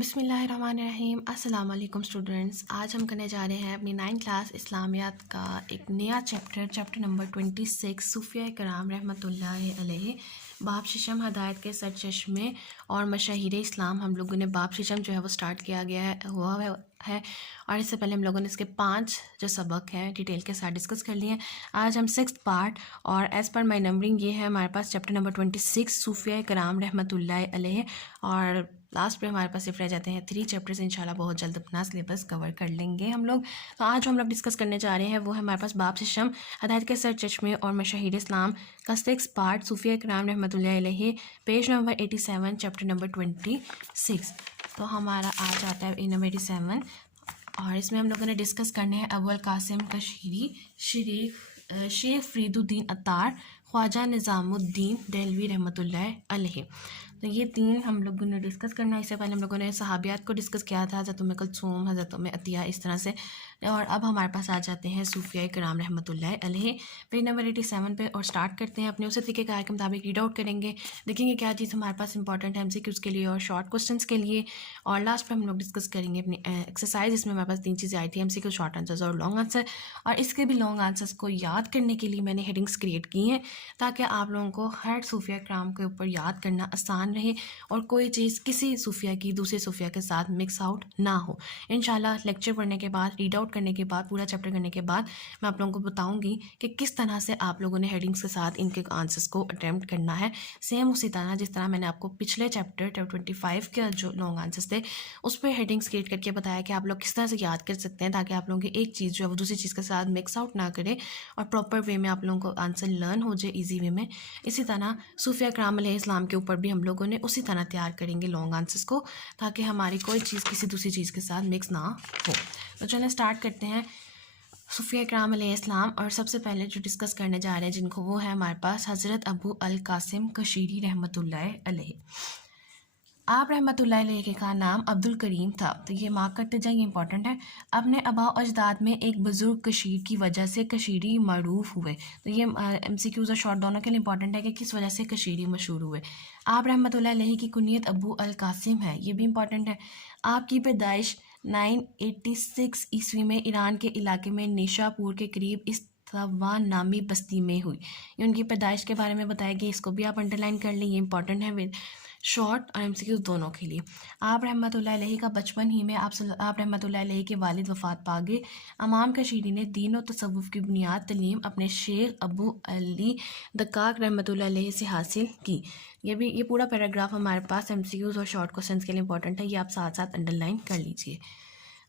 بسم اللہ الرحمن الرحیم۔ السلام علیکم اسٹوڈنٹس، آج ہم کرنے جا رہے ہیں اپنی 9 کلاس اسلامیات کا ایک نیا چیپٹر نمبر 26 صوفیہ کرام رحمۃ اللہ علیہ، باب ششم ہدایت کے سرچشمے اور مشاہیر اسلام۔ ہم لوگوں نے باب ششم جو ہے وہ سٹارٹ کیا گیا ہوا ہے اور اس سے پہلے ہم لوگوں نے اس کے 5 جو سبق ہیں ڈیٹیل کے ساتھ ڈسکس کر لیے ہیں۔ آج ہم 6th پارٹ اور ایز پر مائی نمبرنگ یہ ہے ہمارے پاس چیپٹر نمبر 26 صوفیہ کرام رحمۃ اللہ علیہ، اور لاسٹ پہ ہمارے پاس صرف رہ جاتے ہیں 3 چیپٹرز۔ انشاءاللہ بہت جلد اپنا سلیبس کور کر لیں گے ہم لوگ۔ تو آج ہم لوگ ڈسکس کرنے جا رہے ہیں وہ ہے ہمارے پاس باب ششم ہدایت کے سرچشمے اور مشاہیر اسلام کا 6 پارٹ صوفیہ کرام رحمۃ اللہ علیہ، پیج نمبر 87 چیپٹر نمبر 26۔ تو ہمارا آ جاتا ہے نمبر 87 اور اس میں ہم لوگوں نے ڈسکس کرنے ہیں ابو القاسم کشیری، شیخ فرید الدین عطار، خواجہ نظام الدین دہلوی رحمۃ اللہ علیہ۔ تو یہ 3 ہم لوگوں نے ڈسکس کرنا ہے۔ اس سے پہلے ہم لوگوں نے صحابیات کو ڈسکس کیا تھا، حضرت ام کلثوم، حضرت ام عطیہ، اس طرح سے۔ اور اب ہمارے پاس آ جاتے ہیں صوفیہ کرام رحمۃ اللہ علیہ، پیج نمبر 87 پہ، اور سٹارٹ کرتے ہیں اپنے اسی طریقے کار کے مطابق ریڈ آؤٹ کریں گے، دیکھیں گے کیا چیز ہمارے پاس امپورٹنٹ ہے MCQs کے لیے اور شارٹ کوسچنس کے لیے، اور لاسٹ پہ ہم لوگ ڈسکس کریں گے اپنی ایکسرسائز۔ اس میں ہمارے پاس 3 چیزیں آئی تھیں، MCQ، شارٹ آنسرز اور لانگ آنسر، اور اس کے بھی لانگ آنسرز کو یاد کرنے کے لیے میں نے ہیڈنگس کریٹ کی ہیں تاکہ آپ لوگوں کو ہر صوفیہ کرام کے اوپر یاد کرنا آسان رہے اور کوئی چیز کسی صوفیہ کی دوسرے صوفیہ کے ساتھ مکس آؤٹ نہ ہو۔ انشاءاللہ لیکچر پڑھنے کے بعد، ریڈ آؤٹ کرنے کے بعد، پورا چیپٹر کرنے کے بعد میں آپ لوگوں کو بتاؤں گی کہ کس طرح سے آپ لوگوں نے ہیڈنگس کے ساتھ ان کے آنسرس کو اٹیمپٹ کرنا ہے، سیم اسی طرح جس طرح میں نے آپ کو پچھلے چیپٹر 25 کے جو لانگ آنسرس تھے اس پہ ہیڈنگس کریٹ کر کے بتایا کہ آپ لوگ کس طرح سے یاد کر سکتے ہیں تاکہ آپ لوگوں کی ایک چیز جو ہے وہ دوسری چیز کے ساتھ مکس آؤٹ نہ کرے اور پراپر وے میں آپ لوگوں کو آنسر لرن ہو جائے ایزی وے میں۔ اسی طرح صوفیہ کرام علیہ السلام کے اوپر بھی ہم لوگوں نے اسی طرح تیار کریں گے لانگ آنسرس کو تاکہ ہماری کوئی چیز کسی دوسری چیز کے ساتھ مکس نہ ہو۔ تو چلیں اسٹارٹ کرتے ہیں صوفیہ کرام علیہ السلام، اور سب سے پہلے جو ڈسکس کرنے جا رہے ہیں جن کو، وہ ہے ہمارے پاس حضرت ابو القاسم کشیری رحمۃ اللہ علیہ۔ آپ رحمۃ اللہ علیہ کا نام عبد الکریم تھا، تو یہ مارک کرتے جائیں، یہ امپورٹنٹ ہے۔ اپنے آباء و اجداد میں ایک بزرگ کشیر کی وجہ سے کشیری معروف ہوئے، تو یہ MCQs اور شارٹ دونوں کے لیے امپورٹنٹ ہے کہ کس وجہ سے کشیری مشہور ہوئے۔ آپ رحمۃ اللہ علیہ کی کنیت ابو القاسم ہے، یہ بھی امپورٹنٹ ہے۔ آپ کی پیدائش 986 عیسوی میں ایران کے علاقے میں نیشا پور کے قریب استوان نامی بستی میں ہوئی۔ یہ ان کی پیدائش کے بارے میں بتایا گیا، اس کو بھی آپ انڈرلائن کر لیں، یہ امپورٹنٹ ہے شارٹ اور MCQ دونوں کے لیے۔ آپ رحمۃ اللہ علیہ کا بچپن ہی میں آپ رحمۃ اللہ علیہ کے والد وفات پا گئے۔ امام کشیری نے دین و تصوف کی بنیاد تعلیم اپنے شیخ ابو علی دقاق رحمۃ اللہ علیہ سے حاصل کی۔ یہ پورا پیراگراف ہمارے پاس MCQs اور شارٹ کوسچنس کے لیے امپورٹنٹ ہے، یہ آپ ساتھ ساتھ انڈرلائن کر لیجئے۔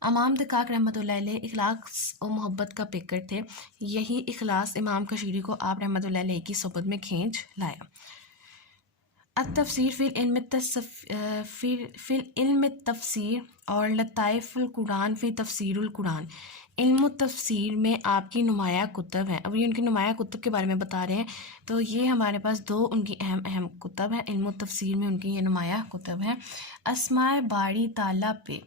امام دقاق رحمۃ اللہ علیہ اخلاص و محبت کا پیکر تھے، یہی اخلاص امام کشیری کو آپ رحمۃ اللہ علیہ کی صحبت میں کھینچ لایا۔ التفسیر فی العلم تفسیر اور لطائف القرآن فی تفسیر القرآن، علم التفسیر میں آپ کی نمایاں کتب ہیں۔ اب یہ ان کی نمایاں کتب کے بارے میں بتا رہے ہیں، تو یہ ہمارے پاس 2 ان کی اہم کتب ہیں۔ علم التفسیر میں ان کی یہ نمایاں کتب ہیں، اسماء باری تعالیٰ پہ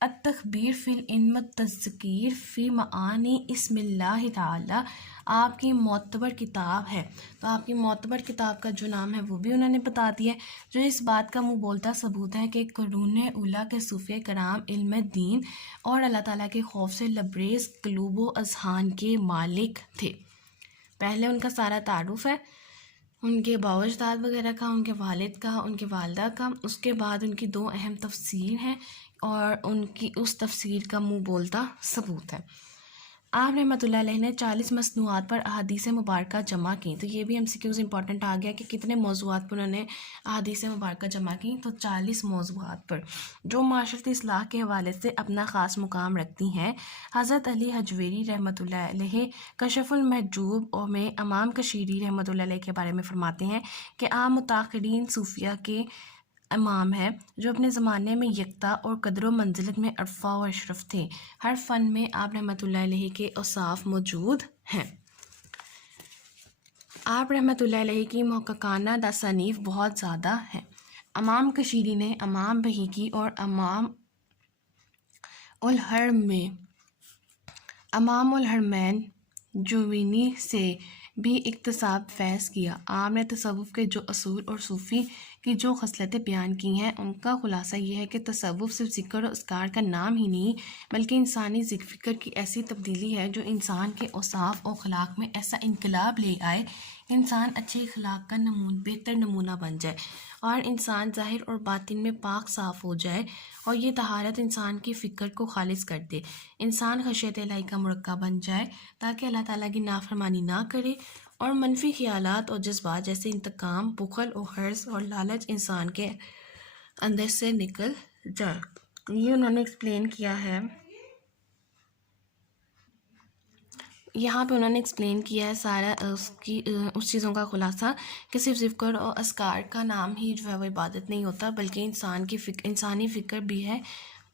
التخبیر فی العلم، التذکیر فی معانی اسم اللہ تعالیٰ، آپ کی معتبر کتاب ہے۔ تو آپ کی معتبر کتاب کا جو نام ہے وہ بھی انہوں نے بتا دیا ہے، جو اس بات کا منہ بولتا ثبوت ہے کہ قرون اولیٰ کے صوفیہ کرام علم دین اور اللہ تعالیٰ کے خوف سے لبریز قلوب و اذہان کے مالک تھے۔ پہلے ان کا سارا تعارف ہے، ان کے آباء و اجداد وغیرہ کا، ان کے والد کا، ان کے والدہ کا، اس کے بعد ان کی 2 اہم تفسیر ہیں اور ان کی اس تفسیر کا منہ بولتا ثبوت ہے۔ آپ رحمۃ اللہ علیہ نے 40 مصنوعات پر احادیث مبارکہ جمع کی، تو یہ بھی MCQs امپورٹنٹ آ گیا کہ کتنے موضوعات پر انہوں نے احادیث مبارکہ جمع کی، تو 40 موضوعات پر، جو معاشرتی اصلاح کے حوالے سے اپنا خاص مقام رکھتی ہیں۔ حضرت علی حجویری رحمۃ اللہ علیہ کشف المحجوب میں امام کشیری رحمۃ اللہ علیہ کے بارے میں فرماتے ہیں کہ آپ متاخرین صوفیہ کے امام ہیں جو اپنے زمانے میں یکتا اور قدر و منزلت میں عرفہ و اشرف تھے۔ ہر فن میں آپ رحمۃ اللہ علیہ کے اوصاف موجود ہیں۔ آپ رحمۃ اللہ علیہ کی محققانہ تصانیف بہت زیادہ ہیں۔ امام کشیری نے امام بہیقی اور امام الحرمین جوینی سے بھی اقتصاب فیض کیا۔ آپ نے تصوف کے جو اصول اور صوفی کی جو خصلتیں بیان کی ہیں ان کا خلاصہ یہ ہے کہ تصوف صرف ذکر و اذکار کا نام ہی نہیں بلکہ انسانی فکر کی ایسی تبدیلی ہے جو انسان کے اوصاف و اخلاق میں ایسا انقلاب لے آئے انسان اچھے اخلاق کا بہتر نمونہ بن جائے اور انسان ظاہر اور باطن میں پاک صاف ہو جائے، اور یہ طہارت انسان کی فکر کو خالص کر دے، انسان خشیت الہی کا مرکب بن جائے تاکہ اللہ تعالیٰ کی نافرمانی نہ کرے، اور منفی خیالات اور جذبات جیسے انتقام، بخل اور حرص اور لالچ انسان کے اندر سے نکل جائے۔ یہ انہوں نے ایکسپلین کیا ہے، یہاں پہ انہوں نے ایکسپلین کیا ہے سارا اس چیزوں کا خلاصہ کہ صرف ذکر اور اذکار کا نام ہی جو ہے وہ عبادت نہیں ہوتا بلکہ انسانی فکر بھی ہے،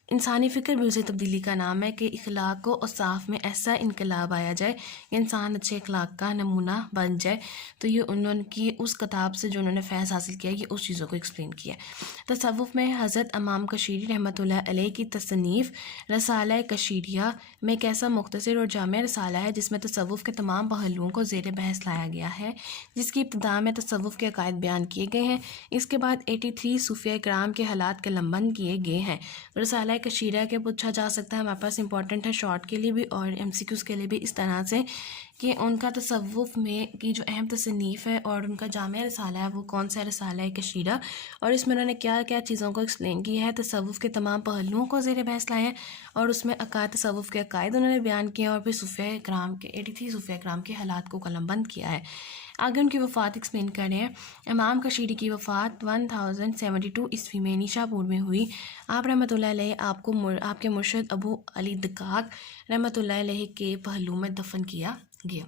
انسانی فکر بھی اسے تبدیلی کا نام ہے کہ اخلاق و اوصاف میں ایسا انقلاب آیا جائے کہ انسان اچھے اخلاق کا نمونہ بن جائے۔ تو یہ انہوں کی اس کتاب سے جو انہوں نے فیض حاصل کیا یہ اس چیزوں کو ایکسپلین کیا ہے۔ تصوف میں حضرت امام کشیری رحمۃ اللہ علیہ کی تصنیف رسالہ کشیریہ میں ایک ایسا مختصر اور جامع رسالہ ہے جس میں تصوف کے تمام پہلوؤں کو زیر بحث لایا گیا ہے، جس کی ابتدا میں تصوف کے عقائد بیان کیے گئے ہیں، اس کے بعد 83 صوفیہ کرام کے حالات قلم بند کیے گئے ہیں۔ رسالہ کشیرہ کے پوچھا جا سکتا ہے، ہمارے پاس امپورٹنٹ ہے شارٹ کے لیے بھی اور ایم سی کیوز کے لیے بھی، اس طرح سے کہ ان کا تصوف میں کی جو اہم تصنیف ہے اور ان کا جامع رسالہ ہے وہ کون سا رسالہ ہے کشیرہ، اور اس میں انہوں نے کیا کیا چیزوں کو ایکسپلین کیا ہے، تصوف کے تمام پہلوؤں کو زیر بحث لائے ہیں، اور اس میں تصوف کے عقائد انہوں نے بیان کیے اور پھر صوفیہ کرام کے 83 صوفیہ کرام کے حالات کو قلم بند کیا ہے۔ آگے ان کی وفات ایکسپلین کریں ہیں۔ امام کشیری کی وفات 1072 عیسوی میں نیشا پور میں ہوئی۔ آپ رحمۃ اللہ علیہ آپ کے مرشد ابو علی دقاق رحمۃ اللہ علیہ کے پہلو میں دفن کیا گیا۔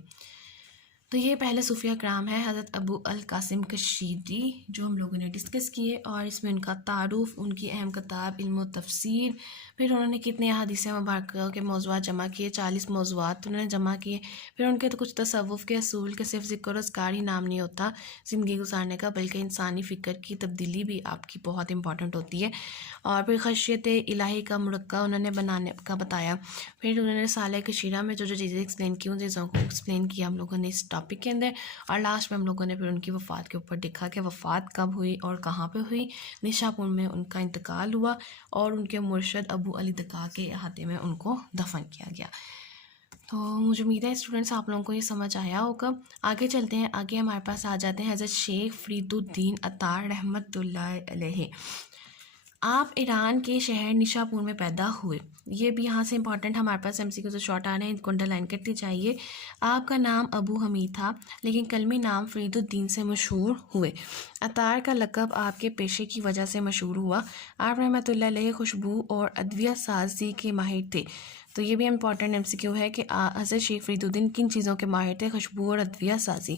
تو یہ پہلے صوفیہ کرام ہے حضرت ابو القاسم کشیری جو ہم لوگوں نے ڈسکس کیے، اور اس میں ان کا تعارف، ان کی اہم کتاب علم و تفسیر، پھر انہوں نے کتنے احادیث مبارکہ کے موضوعات جمع کیے، 40 موضوعات انہوں نے جمع کیے، پھر ان کے تو کچھ تصوف کے اصول کے صرف ذکر و اذکار ہی نام نہیں ہوتا زندگی گزارنے کا بلکہ انسانی فکر کی تبدیلی بھی آپ کی بہت امپورٹنٹ ہوتی ہے، اور پھر خشیت الہی کا مرکب انہوں نے بنانے کا بتایا، پھر انہوں نے رسالہ کشیرہ میں جو چیزیں ایکسپلین کی ان چیزوں کو ایکسپلین کیا ہم لوگوں نے اس ٹاپک کے اندر، اور لاسٹ میں ہم لوگوں نے پھر ان کی وفات کے اوپر دیکھا کہ وفات کب ہوئی اور کہاں پہ ہوئی۔ نیشا پور میں ان کا انتقال ہوا اور ان کے مرشد ابو علی دقاق کے احاطے میں ان کو دفن کیا گیا۔ تو مجھے امید ہے اسٹوڈنٹس آپ لوگوں کو یہ سمجھ آیا ہوگا۔ آگے چلتے ہیں، آگے ہمارے پاس آ جاتے ہیں حضرت شیخ فرید الدین عطار رحمۃ اللہ علیہ۔ آپ ایران کے شہر نیشا پور میں پیدا ہوئے، یہ بھی یہاں سے امپورٹنٹ ہمارے پاس ایم سی کیو سے شارٹ آ رہے ہیں، ان کو انڈر لائن کرنی چاہیے۔ آپ کا نام ابو حمید تھا لیکن کلمی نام فرید الدین سے مشہور ہوئے۔ عطار کا لقب آپ کے پیشے کی وجہ سے مشہور ہوا۔ آپ رحمۃ اللہ علیہ خوشبو اور ادویہ سازی کے ماہر تھے۔ تو یہ بھی امپورٹنٹ ایم سی کیو ہے کہ حضرت شیخ فرید الدین کن چیزوں کے ماہر تھے؟ خوشبو اور ادویہ سازی۔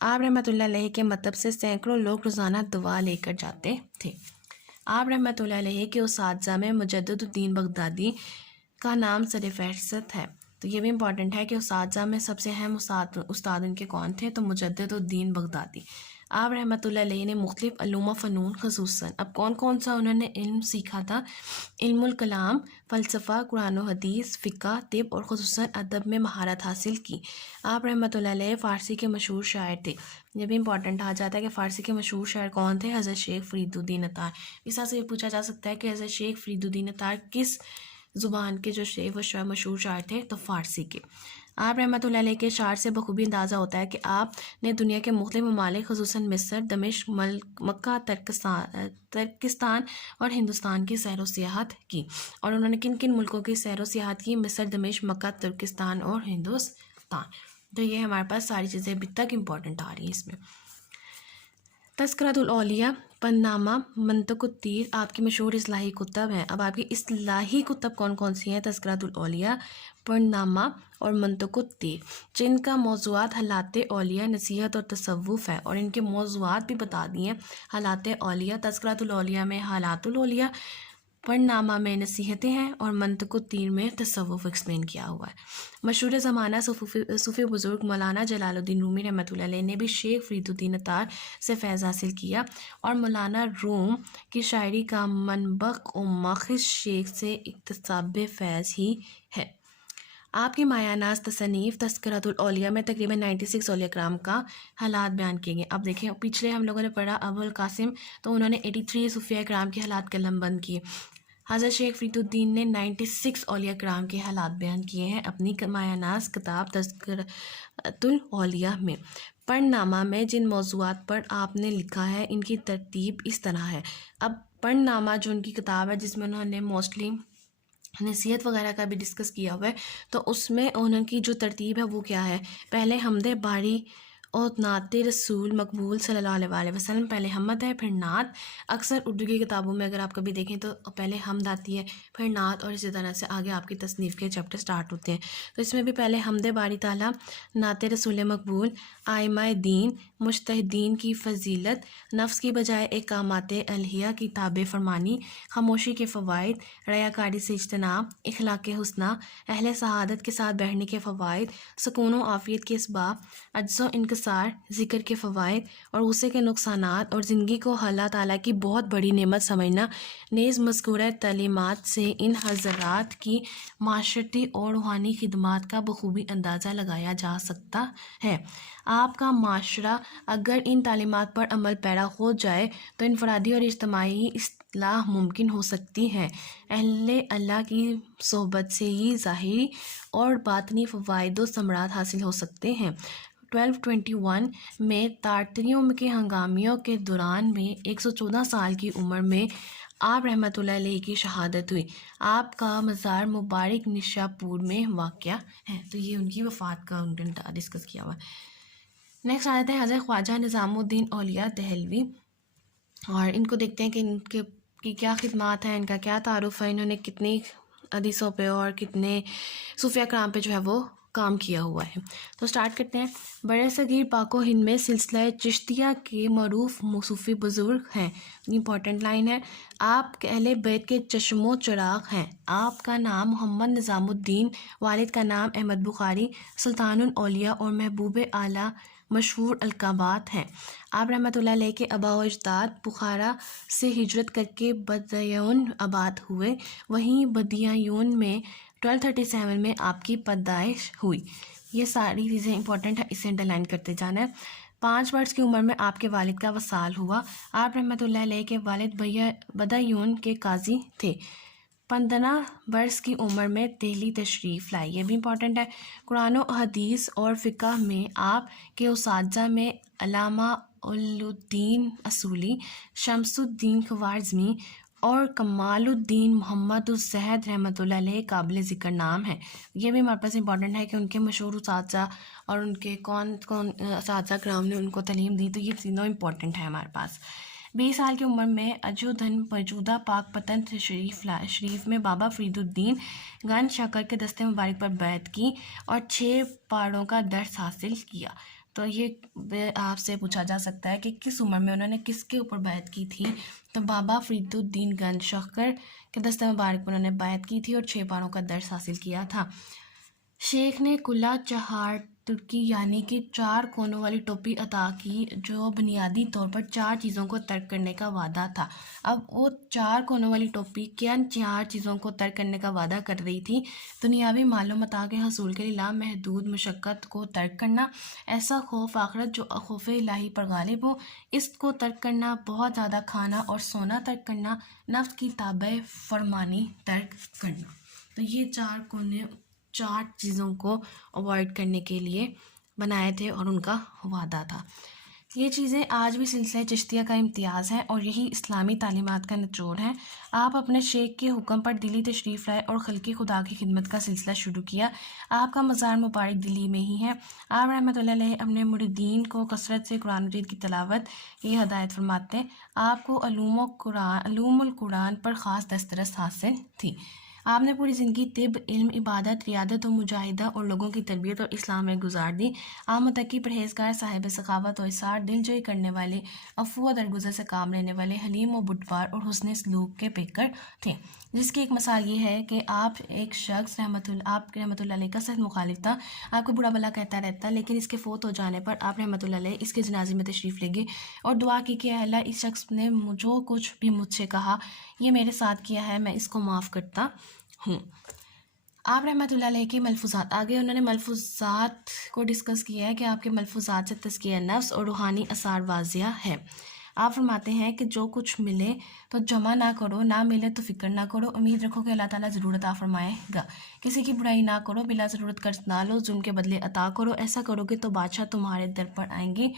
آپ رحمۃ اللہ علیہ کے مطلب سے سینکڑوں لوگ روزانہ دعا لے کر جاتے تھے۔ آپ رحمۃ اللہ علیہ کے اساتذہ میں مجدد الدین بغدادی کا نام سر فہرست ہے۔ تو یہ بھی امپورٹنٹ ہے کہ اساتذہ میں سب سے اہم استاد ان کے کون تھے؟ تو مجدد الدین بغدادی۔ آپ رحمۃ اللہ علیہ نے مختلف علوم و فنون خصوصاً اب کون سا انہوں نے علم سیکھا تھا؟ علم الکلام، فلسفہ، قرآن و حدیث، فقہ، طب اور خصوصاً ادب میں مہارت حاصل کی۔ آپ رحمۃ اللہ علیہ فارسی کے مشہور شاعر تھے۔ یہ بھی امپورٹنٹ آ جاتا ہے کہ فارسی کے مشہور شاعر کون تھے؟ حضرت شیخ فرید الدین عطار۔ اس طرح سے یہ پوچھا جا سکتا ہے کہ حضرت شیخ فرید الدین عطار کس زبان کے جو مشہور شاعر تھے؟ تو فارسی کے۔ آپ رحمۃ اللہ علیہ کے اشعار سے بخوبی اندازہ ہوتا ہے کہ آپ نے دنیا کے مختلف ممالک خصوصاً مصر، دمشق، مکہ، ترکستان اور ہندوستان کی سیر و سیاحت کی۔ اور انہوں نے کن کن ملکوں کی سیر و سیاحت کی؟ مصر، دمشق، مکہ، ترکستان اور ہندوستان۔ تو یہ ہمارے پاس ساری چیزیں ابھی تک امپورٹنٹ آ رہی ہیں اس میں۔ تذکرۃ الاولیاء، پنامہ، منطق الطیر آپ کی مشہور اصلاحی کتب ہیں۔ اب آپ کی اصلاحی کتب کون سی ہیں؟ تذکرۃ الاولیاء، پنامہ اور منطق الطیر، جن کا موضوعات حالات اولیاء، نصیحت اور تصوف ہے، اور ان کے موضوعات بھی بتا دیے ہیں۔ حالات اولیاء، تذکرۃ الاولیاء میں حالات الاولیاء، پرنامہ میں نصیحتیں ہیں، اور منطق الطیر میں تصوف ایکسپلین کیا ہوا ہے۔ مشہور زمانہ صوفی بزرگ مولانا جلال الدین رومی رحمۃ اللہ علیہ نے بھی شیخ فرید الدین عطار سے فیض حاصل کیا، اور مولانا روم کی شاعری کا منبع و ماخذ شیخ سے اکتساب فیض ہی ہے۔ آپ کی مایہ ناز تصنیف تذکرۃ الاولیاء میں تقریباً 96 اولیاء کرام کا حالات بیان کیے گئے. اب دیکھیں پچھلے ہم لوگوں نے پڑھا ابو القاسم، تو انہوں نے 83 صوفیاء کرام کے حالات قلم بند کیے. حضرت شیخ فرید الدین نے 96 اولیاء کرام کے حالات بیان کیے ہیں اپنی مایہ ناز کتاب تذکرۃ الاولیاء میں. پڑھنامہ میں جن موضوعات پر آپ نے لکھا ہے ان کی ترتیب اس طرح ہے. اب پڑھنامہ جو ان کی کتاب ہے جس میں انہوں نے موسٹلی نصیحت وغیرہ کا بھی ڈسکس کیا ہوا ہے، تو اس میں انہوں کی جو ترتیب ہے وہ کیا ہے. پہلے حمد باری اور نعت رسول مقبول صلی اللہ علیہ وسلم، پہلے حمد ہے پھر نعت. اکثر اردو کی کتابوں میں اگر آپ کبھی دیکھیں تو پہلے حمد آتی ہے پھر نعت، اور اسی طرح سے آگے آپ کی تصنیف کے چیپٹر سٹارٹ ہوتے ہیں. تو اس میں بھی پہلے حمد باری تعالیٰ، نعت رسول مقبول، آئمہ دین، مجتہدین کی فضیلت، نفس کی بجائے احکامات الہیہ کی تابع فرمانی، خاموشی کے فوائد، ریاکاری سے اجتناب، اخلاق حسنہ، اہل سعادت کے ساتھ بیٹھنے کے فوائد، سکون و عافیت کے اسباب، عجز و انکسار، ذکر کے فوائد اور غصے کے نقصانات، اور زندگی کو اللہ تعالیٰ کی بہت بڑی نعمت سمجھنا. نیز مذکورہ تعلیمات سے ان حضرات کی معاشرتی اور روحانی خدمات کا بخوبی اندازہ لگایا جا سکتا ہے. آپ کا معاشرہ اگر ان تعلیمات پر عمل پیرا ہو جائے تو انفرادی اور اجتماعی اصلاح ممکن ہو سکتی ہے. اہل اللہ کی صحبت سے ہی ظاہری اور باطنی فوائد و ثمرات حاصل ہو سکتے ہیں. 1221 میں تارتریوں کے ہنگامیوں کے دوران میں 114 سال کی عمر میں آپ رحمۃ اللہ علیہ کی شہادت ہوئی. آپ کا مزار مبارک نشا پور میں واقع ہے. تو یہ ان کی وفات کا انہوں نے ڈسکس کیا ہوا. نیکسٹ آ جاتے ہیں حضرت خواجہ نظام الدین اولیاء دہلوی، اور ان کو دیکھتے ہیں کہ ان کے کی کیا خدمات ہیں، ان کا کیا تعارف ہے، انہوں نے کتنی حدیثوں پہ اور کتنے صوفیہ کرام پہ جو ہے وہ کام کیا ہوا ہے. تو سٹارٹ کرتے ہیں. بر صغیر پاک و ہند میں سلسلہ چشتیہ کے معروف صوفی بزرگ ہیں. امپورٹنٹ لائن ہے، آپ اہل بیت کے چشم و چراغ ہیں. آپ کا نام محمد نظام الدین، والد کا نام احمد بخاری، سلطان الاولیاء اور محبوب اعلیٰ مشہور القابات ہیں. آپ رحمۃ اللہ علیہ کے آباء و اجداد بخارا سے ہجرت کر کے بدیون آباد ہوئے. وہیں بدیون میں 1237 میں آپ کی پیدائش ہوئی. یہ ساری چیزیں امپورٹنٹ ہیں، اسے انڈرلائن کرتے جانا ہے. 5 برس کی عمر میں آپ کے والد کا وصال ہوا. آپ رحمۃ اللہ علیہ کے والد بدیون کے قاضی تھے. 15 برس کی عمر میں دہلی تشریف لائی. یہ بھی امپورٹنٹ ہے. قرآن و حدیث اور فقہ میں آپ کے اساتذہ میں علامہ الدین اصولی، شمس الدین خوارزمی اور کمال الدین محمد الزہد رحمۃ اللہ علیہ قابل ذکر نام ہے. یہ بھی ہمارے پاس امپورٹنٹ ہے کہ ان کے مشہور اساتذہ اور ان کے کون کون اساتذہ کرام نے ان کو تعلیم دی، تو یہ تینوں امپورٹنٹ ہیں ہمارے پاس. 20 سال کی عمر میں اجودھن موجودہ پاک پتن شریف میں بابا فرید الدین گنج شکر کے دستے مبارک پر بیعت کی اور 6 پہاڑوں کا درس حاصل کیا. تو یہ آپ سے پوچھا جا سکتا ہے کہ کس عمر میں انہوں نے کس کے اوپر بیعت کی تھی. تو بابا فرید الدین گنج شکر کے دستے مبارک پر انہوں نے بیعت کی تھی اور 6 پہاڑوں کا درس حاصل کیا تھا. شیخ نے کلا چہار ترکی یعنی کہ 4 کونوں والی ٹوپی عطا کی، جو بنیادی طور پر 4 چیزوں کو ترک کرنے کا وعدہ تھا. اب وہ 4 کونوں والی ٹوپی کن 4 چیزوں کو ترک کرنے کا وعدہ کر رہی تھی؟ دنیاوی مال و متاع کے حصول کے لیے لامحدود مشقت کو ترک کرنا، ایسا خوف آخرت جو خوف الہی پر غالب ہو، اس کو ترک کرنا، بہت زیادہ کھانا اور سونا ترک کرنا، نفس کی تابع فرمانی ترک کرنا. تو یہ 4 چیزوں کو اوائڈ کرنے کے لیے بنائے تھے اور ان کا وعدہ تھا. یہ چیزیں آج بھی سلسلہ چشتیہ کا امتیاز ہیں اور یہی اسلامی تعلیمات کا نچوڑ ہے. آپ اپنے شیخ کے حکم پر دلی تشریف لائے اور خلق خدا کی خدمت کا سلسلہ شروع کیا. آپ کا مزار مبارک دلی میں ہی ہے. آپ رحمۃ اللہ علیہ اپنے مریدین کو کثرت سے قرآن مجید کی تلاوت کی ہدایت فرماتے. آپ کو علوم القرآن پر خاص دسترس حاصل تھی. آپ نے پوری زندگی طب، علم، عبادت، ریادت و مجاہدہ اور لوگوں کی تربیت اور اصلاح میں گزار دی. آپ متقی، پرہیزگار، صاحب سخاوت و اثار، دل جوئی کرنے والے، عفو و درگزر سے کام لینے والے، حلیم و بردبار اور حسن سلوک کے پیکر تھے. جس کی ایک مثال یہ ہے کہ آپ ایک شخص رحمۃ اللہ علیہ کا سخت مخالف تھا. آپ کو برا بلا کہتا رہتا، لیکن اس کے فوت ہو جانے پر آپ رحمۃ اللہ علیہ اس کے جنازے میں تشریف لے گئے اور دعا کی کہ اللہ اس شخص نے جو کچھ بھی مجھ سے کہا، یہ میرے ساتھ کیا ہے، میں اس کو معاف کرتا ہوں. آپ رحمۃ اللہ علیہ کے ملفوظات، آگے انہوں نے ملفوظات کو ڈسکس کیا ہے کہ آپ کے ملفوظات سے تزکیہ نفس اور روحانی اثار واضح ہے۔ آپ فرماتے ہیں کہ جو کچھ ملے تو جمع نہ کرو، نہ ملے تو فکر نہ کرو، امید رکھو کہ اللہ تعالیٰ ضرور عطا فرمائے گا۔ کسی کی برائی نہ کرو، بلا ضرورت قرض نہ لو، ظلم کے بدلے عطا کرو، ایسا کرو گے تو بادشاہ تمہارے در پر آئیں گے۔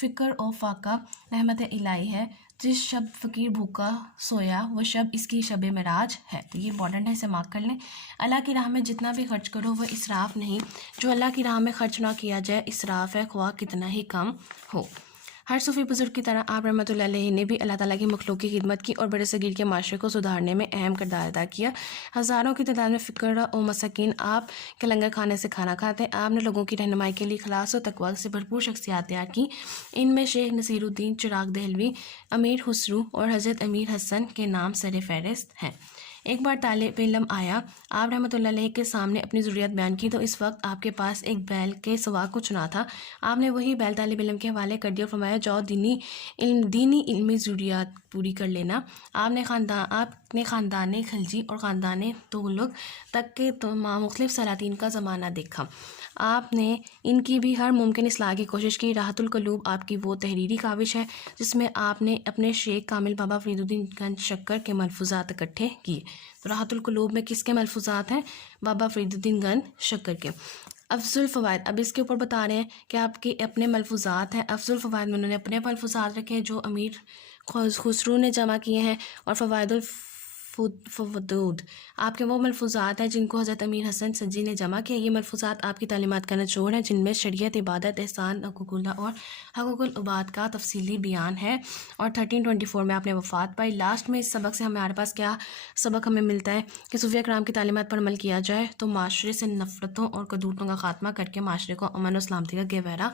فکر و فاقہ رحمت الہی ہے، جس شب فقیر بھوکا سویا وہ شب اس کی شب معراج ہے۔ تو یہ امپورٹنٹ ہے، اسے مارک کر لیں۔ اللہ کی راہ میں جتنا بھی خرچ کرو وہ اسراف نہیں، جو اللہ کی راہ میں خرچ نہ کیا جائے اسراف ہے، خواہ کتنا ہی کم ہو۔ ہر صوفی بزرگ کی طرح آپ رحمۃ اللہ علیہ نے بھی اللہ تعالیٰ کی مخلوق کی خدمت کی اور بڑے صغیر کے معاشرے کو سدھارنے میں اہم کردار ادا کیا۔ ہزاروں کی تعداد میں فقراء و مساکین آپ کے لنگر کھانے سے کھانا کھاتے۔ آپ نے لوگوں کی رہنمائی کے لیے اخلاص و تقویٰ سے بھرپور شخصیات تیار کی۔ ان میں شیخ نصیر الدین چراغ دہلوی، امیر خسرو اور حضرت امیر حسن کے نام سر فہرست ہیں۔ ایک بار طالب علم آیا، آپ رحمۃ اللہ علیہ کے سامنے اپنی ضروریات بیان کی تو اس وقت آپ کے پاس ایک بیل کے سوا کچھ نہ تھا۔ آپ نے وہی بیل طالب علم کے حوالے کر دیا اور فرمایا جاؤ دینی علمی ضروریات پوری کر لینا۔ آپ نے خاندان خلجی اور خاندان تغلق تک کے مختلف سلاطین کا زمانہ دیکھا۔ آپ نے ان کی بھی ہر ممکن اصلاح کی کوشش کی۔ راحت القلوب آپ کی وہ تحریری کاوش ہے جس میں آپ نے اپنے شیخ کامل بابا فرید الدین گنج شکر کے ملفوظات اکٹھے کیے۔ تو راحت القلوب میں کس کے ملفوظات ہیں؟ بابا فرید الدین گنج شکر کے۔ افضل الفوائد، اب اس کے اوپر بتا رہے ہیں کہ آپ کے اپنے ملفوظات ہیں۔ افضل الفوائد میں انہوں نے اپنے ملفوظات رکھے ہیں جو امیر خسرو نے جمع کیے ہیں، اور فوائد الفودود آپ کے وہ ملفوظات ہیں جن کو حضرت امیر حسن سجی نے جمع کیا۔ یہ ملفوظات آپ کی تعلیمات کا نچوڑ ہیں جن میں شریعت، عبادت، احسان، حقوق اللہ اور حقوق العباد کا تفصیلی بیان ہے۔ اور 1324 میں آپ نے وفات پائی۔ لاسٹ میں اس سبق سے ہمارے پاس کیا سبق ہمیں ملتا ہے کہ صوفیہ کرام کی تعلیمات پر عمل کیا جائے تو معاشرے سے نفرتوں اور کدورتوں کا خاتمہ کر کے معاشرے کو امن و سلامتی کا گہوارہ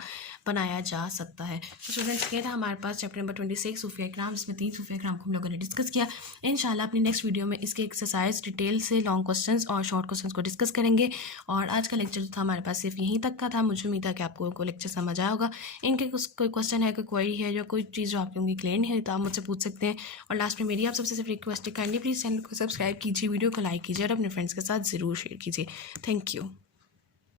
بنایا جا سکتا ہے۔ تو اسٹوڈنٹس یہ تھا ہمارے پاس چیپٹر نمبر 26 صوفیہ کرام، اس میں 3 صوفیہ کرام کو ہم لوگوں نے ڈسکس کیا۔ انشاءاللہ اپنی نیکسٹ ویڈیو میں اس کے ایکسرسائز ڈیٹیل سے لانگ کوسچنز اور شارٹ کوسچنز کو ڈسکس کریں گے۔ اور آج کا لیکچر جو تھا ہمارے پاس صرف یہیں تک کا تھا۔ مجھے امید ہے کہ آپ کو لیکچر سمجھ آیا ہوگا۔ ان کے کوئی کوسچن ہے، کوئی کوئری ہے، یا کوئی چیز جو آپ کی کلیئر نہیں ہے تو آپ مجھ سے پوچھ سکتے ہیں۔ اور لاسٹ میں میری آپ سب سے صرف ریکویسٹ ہے، کائنڈلی پلیز چینل کو سبسکرائب کیجیے، ویڈیو کو لائک کیجیے اور اپنے فرینڈس کے ساتھ ضرور شیئر کیجیے۔ Thank you.